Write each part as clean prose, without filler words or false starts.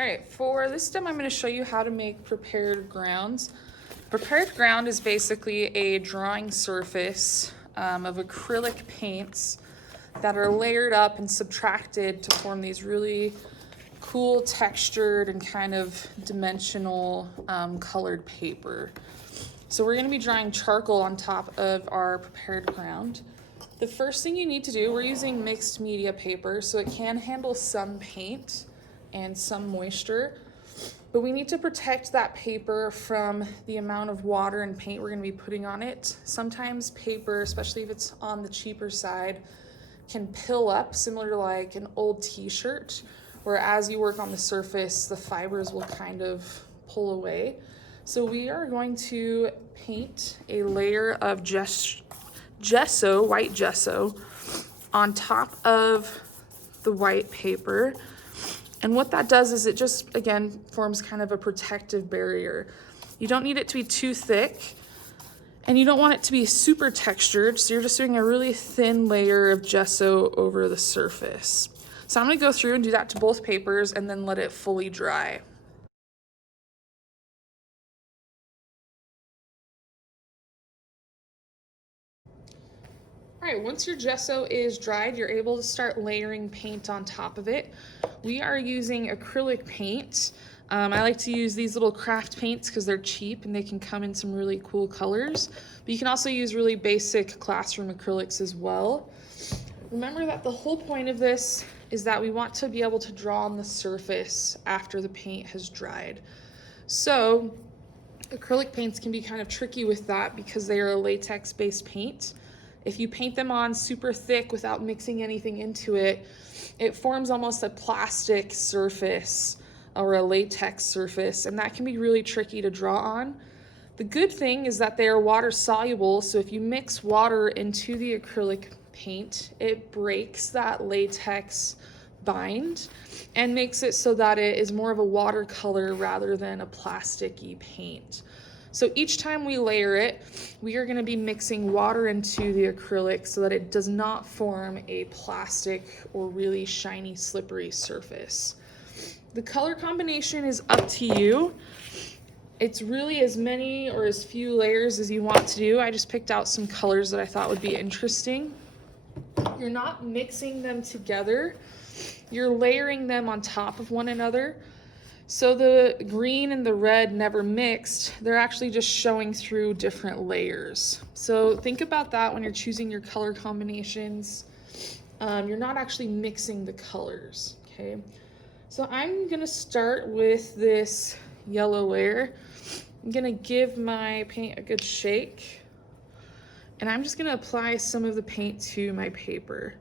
All right, for this step, I'm going to show you how to make prepared grounds. Prepared ground is basically a drawing surface of acrylic paints that are layered up and subtracted to form these really cool textured and kind of dimensional colored paper. So we're going to be drawing charcoal on top of our prepared ground. The first thing you need to do, we're using mixed media paper, so it can handle some paint and some moisture, but we need to protect that paper from the amount of water and paint we're going to be putting on it. Sometimes paper, especially if it's on the cheaper side, can pill up, similar to like an old t-shirt, where as you work on the surface, the fibers will kind of pull away. So we are going to paint a layer of gesso, white gesso, on top of the white paper. And what that does is it just, again, forms kind of a protective barrier. You don't need it to be too thick, and you don't want it to be super textured, so you're just doing a really thin layer of gesso over the surface. So I'm gonna go through and do that to both papers and then let it fully dry. All right, once your gesso is dried, you're able to start layering paint on top of it. We are using acrylic paint. I like to use these little craft paints because they're cheap and they can come in some really cool colors. But you can also use really basic classroom acrylics as well. Remember that the whole point of this is that we want to be able to draw on the surface after the paint has dried. So acrylic paints can be kind of tricky with that because they are a latex-based paint. If you paint them on super thick without mixing anything into it, it forms almost a plastic surface or a latex surface, and that can be really tricky to draw on. The good thing is that they are water soluble, so if you mix water into the acrylic paint, it breaks that latex bind and makes it so that it is more of a watercolor rather than a plasticky paint. So each time we layer it, we are going to be mixing water into the acrylic so that it does not form a plastic or really shiny, slippery surface. The color combination is up to you. It's really as many or as few layers as you want to do. I just picked out some colors that I thought would be interesting. You're not mixing them together. You're layering them on top of one another. So the green and the red never mixed, they're actually just showing through different layers. So think about that when you're choosing your color combinations. You're not actually mixing the colors, okay? So I'm gonna start with this yellow layer. I'm gonna give my paint a good shake, and I'm just gonna apply some of the paint to my paper.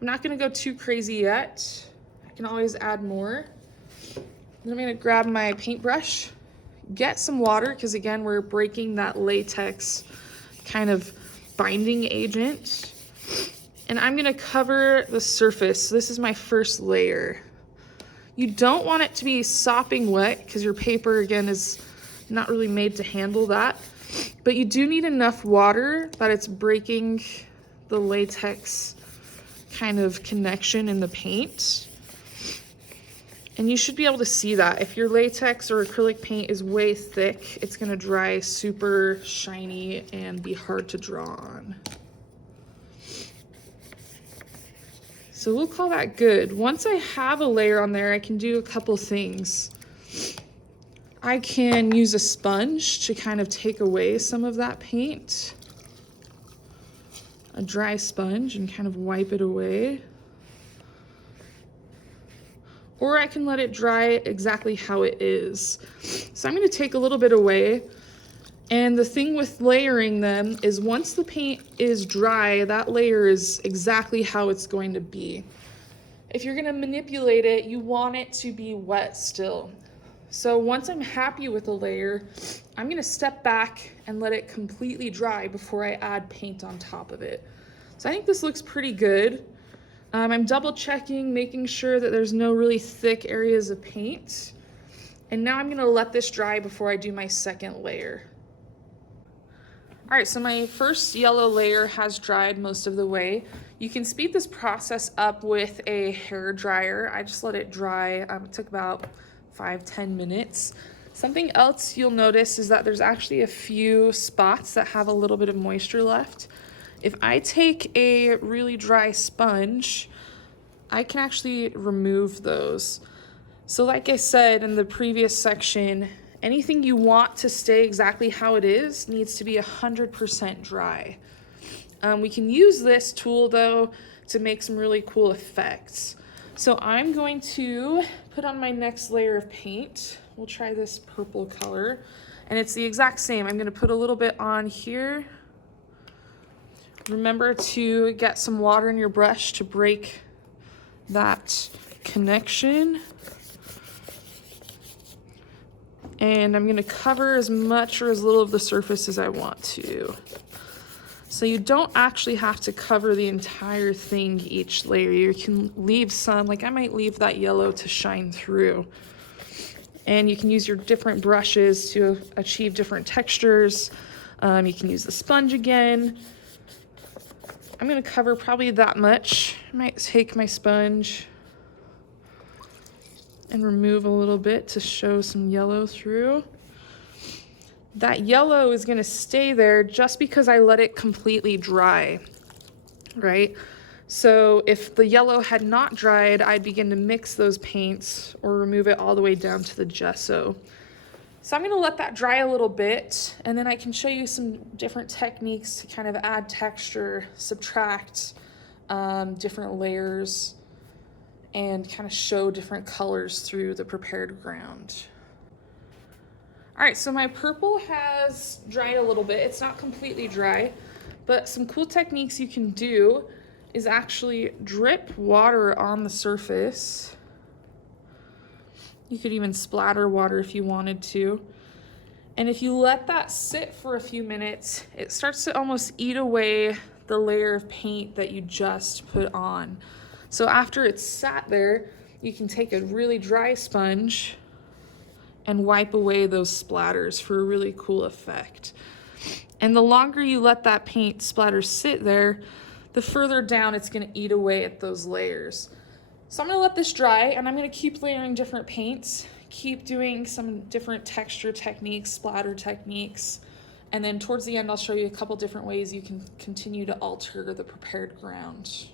I'm not gonna go too crazy yet. I can always add more. Then I'm gonna grab my paintbrush, get some water, because again, we're breaking that latex kind of binding agent. And I'm gonna cover the surface. So this is my first layer. You don't want it to be sopping wet because your paper, again, is not really made to handle that. But you do need enough water that it's breaking the latex kind of connection in the paint. And you should be able to see that. If your latex or acrylic paint is way thick, it's gonna dry super shiny and be hard to draw on. So we'll call that good. Once I have a layer on there, I can do a couple things. I can use a sponge to kind of take away some of that paint. A dry sponge and kind of wipe it away. Or I can let it dry exactly how it is. So I'm gonna take a little bit away. And the thing with layering them is once the paint is dry, that layer is exactly how it's going to be. If you're gonna manipulate it, you want it to be wet still. So once I'm happy with the layer, I'm gonna step back and let it completely dry before I add paint on top of it. So I think this looks pretty good. I'm double checking, making sure that there's no really thick areas of paint. And now I'm gonna let this dry before I do my second layer. All right, so my first yellow layer has dried most of the way. You can speed this process up with a hair dryer. I just let it dry. It took about 5-10 minutes. Something else you'll notice is that there's actually a few spots that have a little bit of moisture left. If I take a really dry sponge, I can actually remove those. So like I said in the previous section, anything you want to stay exactly how it is needs to be 100% dry. We can use this tool though to make some really cool effects. So I'm going to put on my next layer of paint. We'll try this purple color, and it's the exact same. I'm gonna put a little bit on here. Remember to get some water in your brush to break that connection. And I'm gonna cover as much or as little of the surface as I want to. So you don't actually have to cover the entire thing each layer. You can leave some, like I might leave that yellow to shine through. And you can use your different brushes to achieve different textures. You can use the sponge again. I'm gonna cover probably that much. I might take my sponge and remove a little bit to show some yellow through. That yellow is gonna stay there just because I let it completely dry, right? So if the yellow had not dried, I'd begin to mix those paints or remove it all the way down to the gesso. So I'm gonna let that dry a little bit, and then I can show you some different techniques to kind of add texture, subtract different layers, and kind of show different colors through the prepared ground. All right, so my purple has dried a little bit. It's not completely dry, but some cool techniques you can do is actually drip water on the surface. You could even splatter water if you wanted to. And if you let that sit for a few minutes, it starts to almost eat away the layer of paint that you just put on. So after it's sat there, you can take a really dry sponge and wipe away those splatters for a really cool effect. And the longer you let that paint splatter sit there, the further down it's gonna eat away at those layers. So I'm gonna let this dry, and I'm gonna keep layering different paints, keep doing some different texture techniques, splatter techniques, and then towards the end I'll show you a couple different ways you can continue to alter the prepared ground.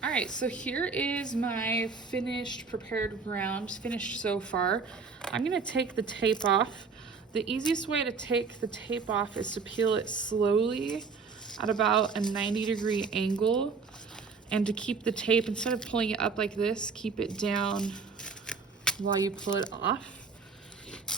All right, so here is my finished prepared ground, finished so far. I'm gonna take the tape off. The easiest way to take the tape off is to peel it slowly at about a 90-degree angle. And to keep the tape, instead of pulling it up like this, keep it down while you pull it off.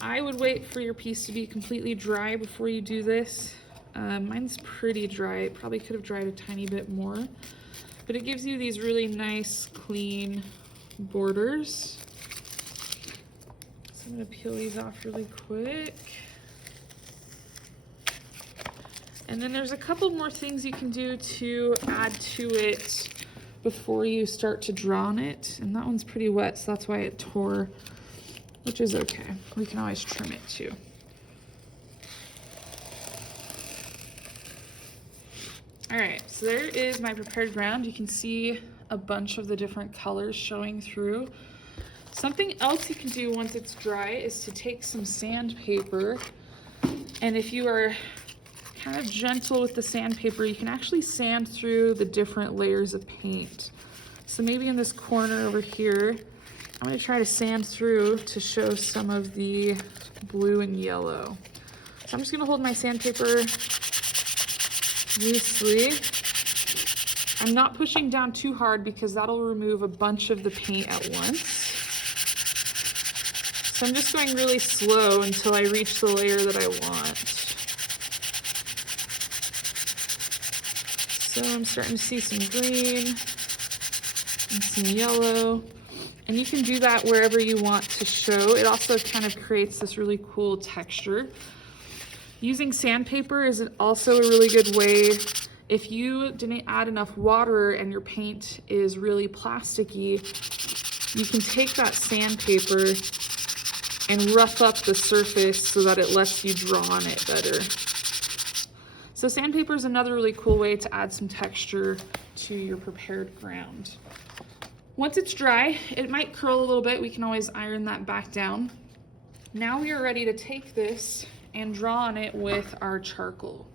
I would wait for your piece to be completely dry before you do this. Mine's pretty dry. It probably could have dried a tiny bit more. But it gives you these really nice, clean borders. So I'm gonna peel these off really quick. And then there's a couple more things you can do to add to it before you start to draw on it. And that one's pretty wet, so that's why it tore, which is okay. We can always trim it too. All right, so there is my prepared ground. You can see a bunch of the different colors showing through. Something else you can do once it's dry is to take some sandpaper, and if you are kind of gentle with the sandpaper, you can actually sand through the different layers of paint. So maybe in this corner over here, I'm gonna try to sand through to show some of the blue and yellow. So I'm just gonna hold my sandpaper loosely. I'm not pushing down too hard because that'll remove a bunch of the paint at once. So I'm just going really slow until I reach the layer that I want. So I'm starting to see some green and some yellow. And you can do that wherever you want to show. It also kind of creates this really cool texture. Using sandpaper is also a really good way. If you didn't add enough water and your paint is really plasticky, you can take that sandpaper and rough up the surface so that it lets you draw on it better. So sandpaper is another really cool way to add some texture to your prepared ground. Once it's dry, it might curl a little bit. We can always iron that back down. Now we are ready to take this and draw on it with our charcoal.